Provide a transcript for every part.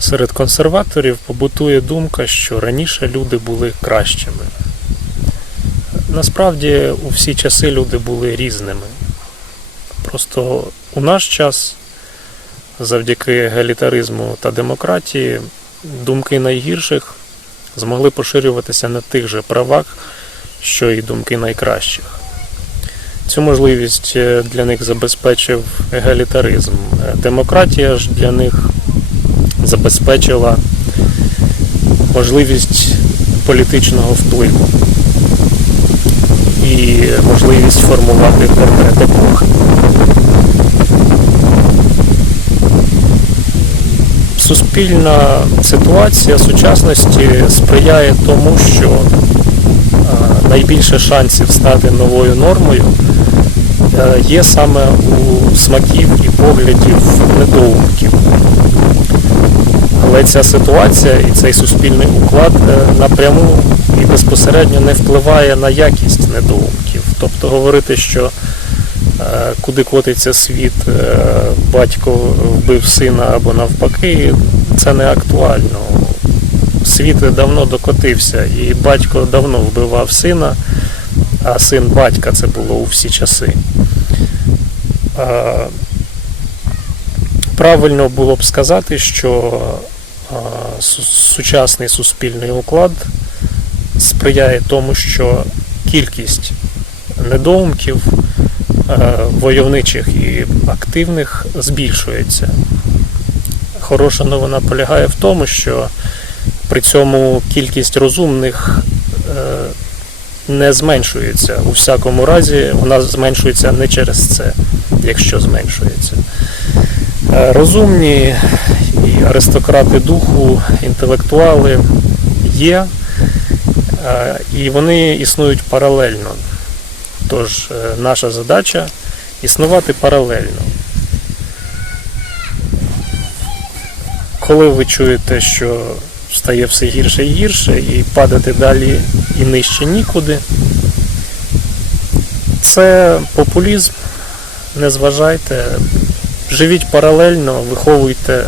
Серед консерваторів побутує думка, що раніше люди були кращими. Насправді у всі часи люди були різними. Просто у наш час, завдяки егалітаризму та демократії, думки найгірших змогли поширюватися на тих же правах, що і думки найкращих. Цю можливість е, для них забезпечив егалітаризм. Е, Демократія ж для них забезпечила можливість політичного впливу і можливість формувати портрет епохи. Суспільна ситуація сучасності сприяє тому, що найбільше шансів стати новою нормою е, є саме у смаків і поглядів недоумків. Але ця ситуація і цей суспільний уклад е, напряму і безпосередньо не впливає на якість недоумків. Тобто говорити, що е, куди котиться світ, е, батько вбив сина або навпаки, це не актуально. Світ давно докотився, і батько давно вбивав сина, а син батька це було у всі часи. Правильно було б сказати, що сучасний суспільний уклад сприяє тому, що кількість недоумків е, войовничих і активних збільшується. Хороша новина полягає в тому, що при цьому кількість розумних е, не зменшується. У всякому разі, вона зменшується не через це, якщо зменшується. Е, Розумні і аристократи духу, інтелектуали є, е, і вони існують паралельно. Тож е, наша задача існувати паралельно. Коли ви чуєте, що стає все гірше і гірше, і падати далі і нижче нікуди, це популізм. Не зважайте, живіть паралельно, виховуйте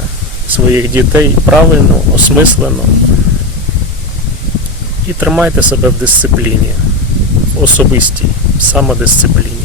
своїх дітей правильно, осмислено і тримайте себе в дисципліні, в особистій самодисципліні.